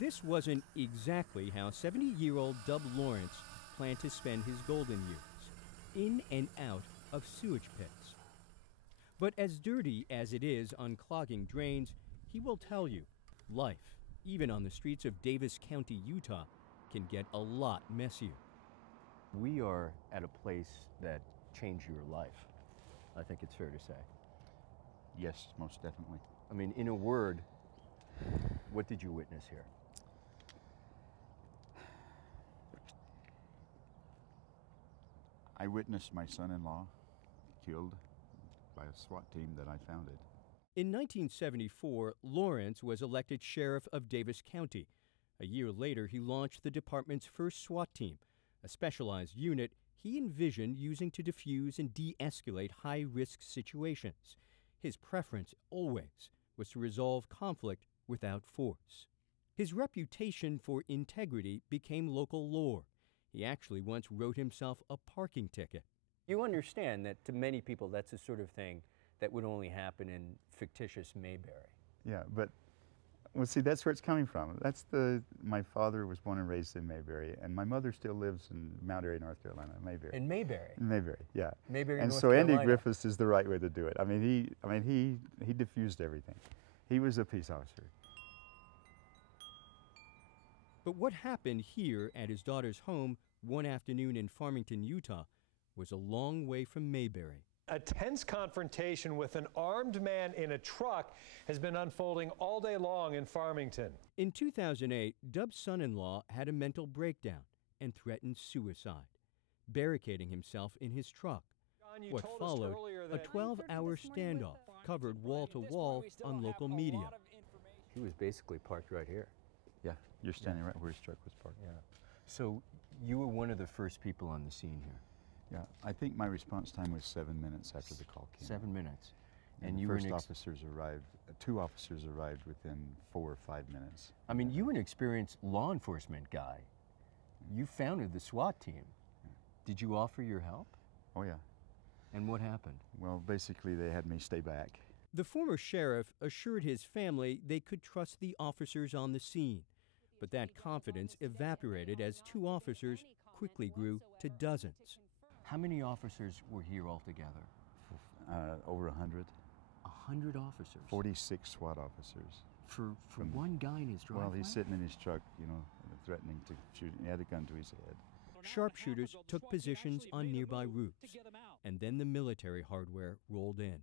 This wasn't exactly how 70-year-old Dub Lawrence planned to spend his golden years, in and out of sewage pits. But as dirty as it is unclogging drains, he will tell you, life, even on the streets of Davis County, Utah, can get a lot messier. We are at a place that changed your life, I think it's fair to say. Yes, most definitely. I mean, in a word, what did you witness here? I witnessed my son-in-law killed by a SWAT team that I founded. In 1974, Lawrence was elected sheriff of Davis County. A year later, he launched the department's first SWAT team, a specialized unit he envisioned using to defuse and de-escalate high-risk situations. His preference always was to resolve conflict without force. His reputation for integrity became local lore. He actually once wrote himself a parking ticket. You understand that to many people that's the sort of thing that would only happen in fictitious Mayberry. Yeah, but, well, see, that's where it's coming from. My father was born and raised in Mayberry, and my mother still lives in Mount Airy, North Carolina, Mayberry. In Mayberry? In Mayberry, yeah. Mayberry, and North so Carolina. Andy Griffiths is the right way to do it. I mean, he diffused everything. He was a peace officer. But what happened here at his daughter's home one afternoon in Farmington, Utah, was a long way from Mayberry. A tense confrontation with an armed man in a truck has been unfolding all day long in Farmington. In 2008, Dub's son-in-law had a mental breakdown and threatened suicide, barricading himself in his truck. John, What followed, a 12-hour standoff covered wall-to-wall on local media. He was basically parked right here. Yeah, you're standing right where his truck was parked. Yeah. So you were one of the first people on the scene here. Yeah, I think my response time was 7 minutes after the call came. 7 minutes. And you first officers arrived, 2 officers arrived within 4 or 5 minutes. I mean, you were an experienced law enforcement guy. You founded the SWAT team. Yeah. Did you offer your help? Oh, yeah. And what happened? Well, basically, they had me stay back. The former sheriff assured his family they could trust the officers on the scene. But that confidence evaporated as 2 officers quickly grew to dozens. How many officers were here altogether? Over 100. 100 officers? 46 SWAT officers. For one guy in his driveway? Well, he's sitting in his truck, you know, threatening to shoot. He had a gun to his head. Sharpshooters took positions on nearby roofs, and then the military hardware rolled in.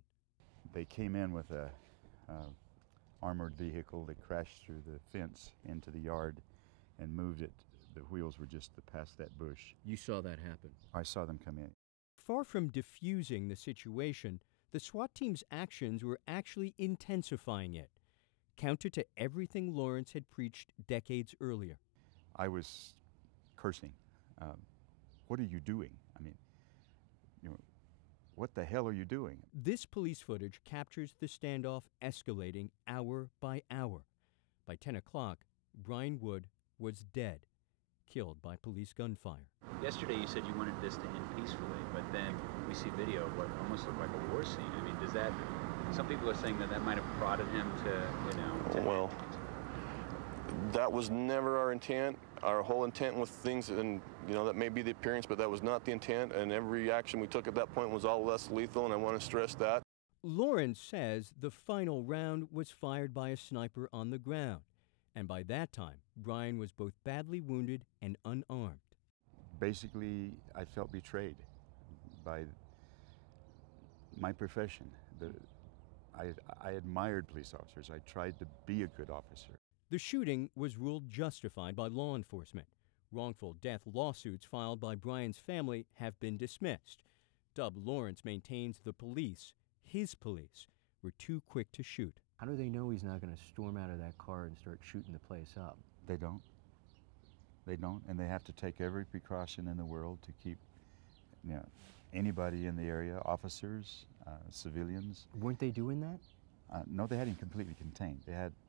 They came in with a armored vehicle that crashed through the fence into the yard and moved it. The wheels were just past that bush. You saw that happen? I saw them come in. Far from diffusing the situation, the SWAT team's actions were actually intensifying it, counter to everything Lawrence had preached decades earlier. I was cursing. What are you doing? I mean, you know, what the hell are you doing? This police footage captures the standoff escalating hour by hour. By 10 o'clock, Brian Wood was dead, killed by police gunfire. Yesterday you said you wanted this to end peacefully, but then we see video of what almost looked like a war scene. I mean, does that, some people are saying that might have prodded him to, you know, well, that was never our intent. Our whole intent with things, and you know, that may be the appearance, but that was not the intent, and every action we took at that point was all less lethal, and I want to stress that. Lawrence says the final round was fired by a sniper on the ground, and by that time, Brian was both badly wounded and unarmed. Basically, I felt betrayed by my profession. I admired police officers. I tried to be a good officer. The shooting was ruled justified by law enforcement. Wrongful death lawsuits filed by Brian's family have been dismissed. Dub Lawrence maintains the police, his police, were too quick to shoot. How do they know he's not going to storm out of that car and start shooting the place up? They don't. They don't, and they have to take every precaution in the world to keep, you know, anybody in the area, officers, civilians. Weren't they doing that? No, they had him completely contained.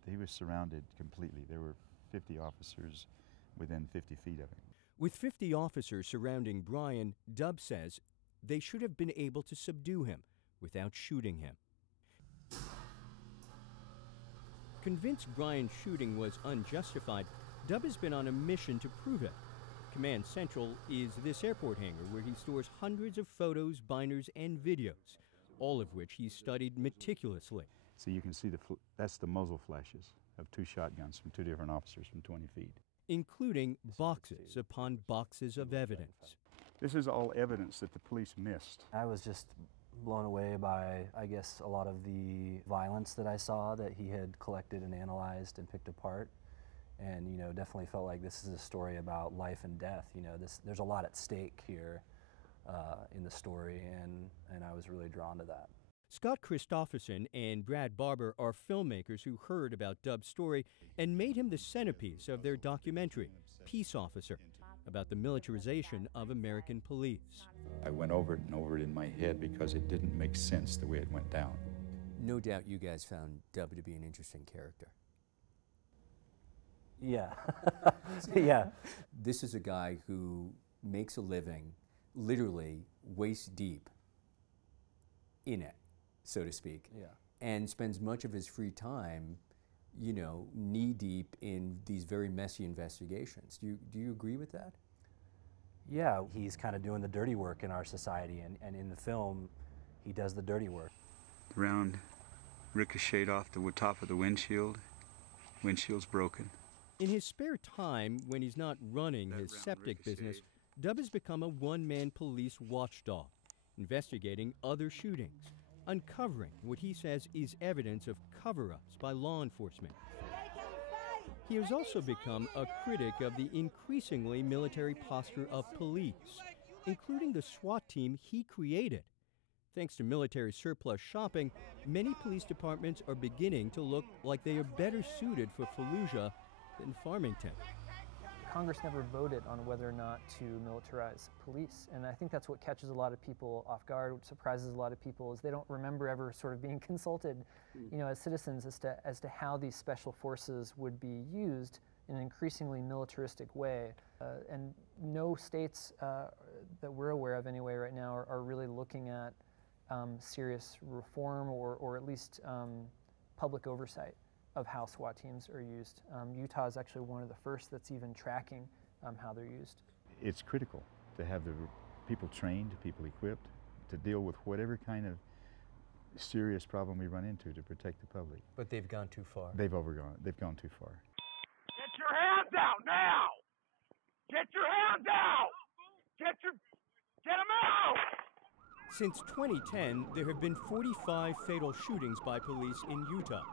He was surrounded completely. There were 50 officers within 50 feet of him. With 50 officers surrounding Brian, Dub says they should have been able to subdue him without shooting him. Convinced Bryant's shooting was unjustified, Dub has been on a mission to prove it. Command Central is this airport hangar where he stores hundreds of photos, binders, and videos, all of which he's studied meticulously. So you can see that's the muzzle flashes of 2 shotguns from 2 different officers from 20 feet. Including boxes upon boxes of evidence. This is all evidence that the police missed. I was just blown away by, I guess, a lot of the violence that I saw that he had collected and analyzed and picked apart. And, you know, definitely felt like this is a story about life and death. You know, there's a lot at stake here in the story, and I was really drawn to that. Scott Christopherson and Brad Barber are filmmakers who heard about Dub's story and made him the centerpiece of their documentary, Peace Officer, about the militarization of American police. I went over it and over it in my head because it didn't make sense the way it went down. No doubt you guys found Dub to be an interesting character. Yeah. Yeah. This is a guy who makes a living literally waist deep in it, so to speak, and spends much of his free time, you know, knee deep in these very messy investigations. Do you agree with that? Yeah, he's kind of doing the dirty work in our society, and in the film, he does the dirty work. The round ricocheted off the top of the windshield. Windshield's broken. In his spare time, when he's not running his septic business, Dub has become a one-man police watchdog, investigating other shootings, uncovering what he says is evidence of cover-ups by law enforcement. He has also become a critic of the increasingly military posture of police, including the SWAT team he created. Thanks to military surplus shopping, many police departments are beginning to look like they are better suited for Fallujah than Farmington. Congress never voted on whether or not to militarize police, and I think that's what catches a lot of people off guard, what surprises a lot of people, is they don't remember ever sort of being consulted, you know, as citizens as to how these special forces would be used in an increasingly militaristic way. And no states that we're aware of anyway right now are really looking at serious reform or at least public oversight of how SWAT teams are used. Utah is actually one of the first that's even tracking how they're used. It's critical to have the people trained, people equipped, to deal with whatever kind of serious problem we run into to protect the public. But they've gone too far. They've gone too far. Get your hands out now! Get your hands out! Get them out! Since 2010, there have been 45 fatal shootings by police in Utah,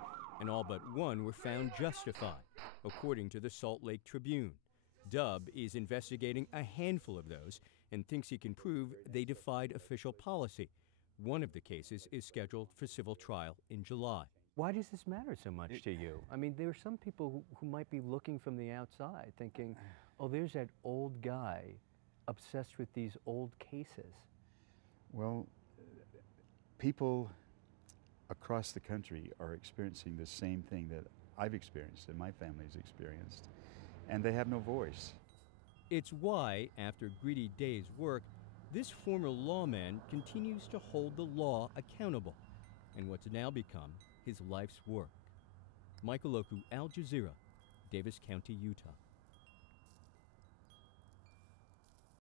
and all but one were found justified, according to the Salt Lake Tribune. Dub is investigating a handful of those and thinks he can prove they defied official policy. One of the cases is scheduled for civil trial in July. Why does this matter so much to you? I mean, there are some people who might be looking from the outside thinking, oh, there's that old guy obsessed with these old cases. Well, people across the country are experiencing the same thing that I've experienced and my family's experienced, and they have no voice. It's why, after gritty days' work, this former lawman continues to hold the law accountable in what's now become his life's work. Michael Oku, Al Jazeera, Davis County, Utah.